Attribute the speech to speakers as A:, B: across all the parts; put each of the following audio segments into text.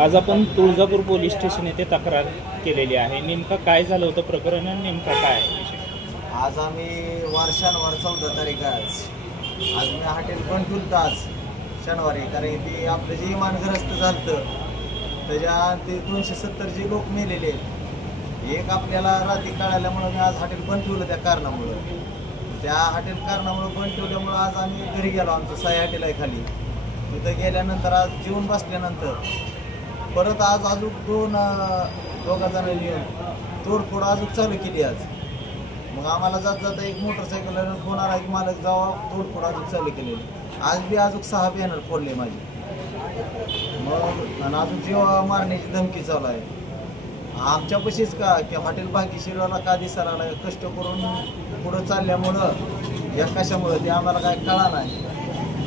A: आज आपण Tuljapur police station येथे तक्रार केलेली आहे. नेमकं काय झालं होतं? प्रकरण आणि नेमकं काय आहे? विषय?
B: आज आम्ही वार शनिवार चौदा तारीख आहे आज. आज मी हॉटेल पण ठुलतं आज शनिवारी. कारण ते आपलं जे इमानग्रस्त झालं त्याच्या ते दोनशे सत्तर जे लोक मेलेले आहेत एक आपल्याला रात्री कळाल्या मी आज हॉटेल बंद ठेवलं त्या कारणामुळं. त्या हॉटेल कारणामुळं बंद ठेवल्यामुळं आज आम्ही घरी गेलो आमचं साई हॉटेल आहे खाली. तिथं गेल्यानंतर आज जेवून बसल्यानंतर परत आज अजून दोन अं, दोघा जणांनी तोडफोड अजून चालू केली आज. मग आम्हाला जात जाता एक मोटरसायकल फोन आला की मालक जावा तोडफोड अजून चालू केलेली. आज बी अजून सहा बॅनर फोडले माझे. मग आणि अजून जेव्हा मारण्याची धमकी चालू आहे. आमच्यापाशीच का की हॉटेल भाग्यशिराला का दिसायला लागला कष्ट करून पुढं चालल्यामुळं या कशामुळं ते आम्हाला काय कळा नाही.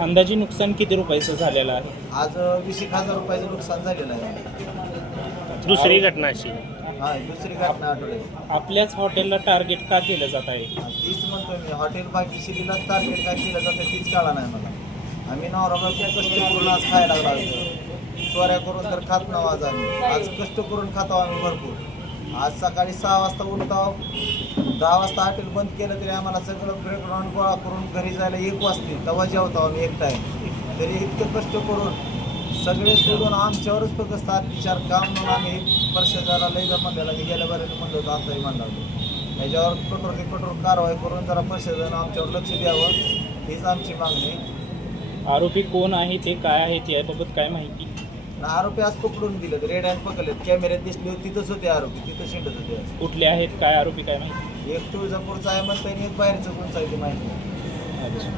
A: अंदाजी नुकसान किती रुपयाचं झालेलं आहे?
B: आज वीस एक हजार रुपयाचं नुकसान झालेलं आहे.
C: दुसरी घटना अशी.
B: हा दुसरी घटना आठवड्यात
A: आपल्याच हॉटेलला टार्गेट का केलं जात आहे?
B: तीच म्हणतो मी. हॉटेल भाग्यश्रीला टार्गेट काय केलं जातं तीच कळा नाही मला. आम्ही नवरा त्या कष्ट करून आज खायला लागला चोऱ्या करून तर खात नाव आज आम्ही. आज कष्ट करून खातो आम्ही भरपूर. आज सकाळी सहा वाजता उठतो दहा वाजता हॉटेल बंद केलं तरी आम्हाला सगळं ब्रेकग्राऊंड गोळा करून घरी जायला एक वाजते. तेव्हा जेवतो आम्ही एकटा आहे तरी इतके कष्ट करून सगळे सोडून आमच्यावरच फक्त अत्याचार काम म्हणून आम्ही परिषदाला लई जर म्हणलेला की गेल्या बऱ्याने म्हणलं होतं आताही म्हणलं होतं. याच्यावर कठोर ते कठोर कारवाई करून जरा प्रशासन आमच्यावर लक्ष द्यावं. हीच आमची मागणी.
A: आरोपी कोण आहे ते काय आहे ते याबाबत काय माहिती?
B: आरोपी आज पकडून दिलेत रेड हँड पकडलेत कॅमेऱ्यात दिसले होते तिथंच होते आरोपी तिथं शिंडत होते आज.
A: कुठले आहेत काय आरोपी काय माहिती
B: एक तुळजापूरचा आहे म्हणता एक बाहेरचं कोणचं आहे ते माहिती नाही.
A: अच्छा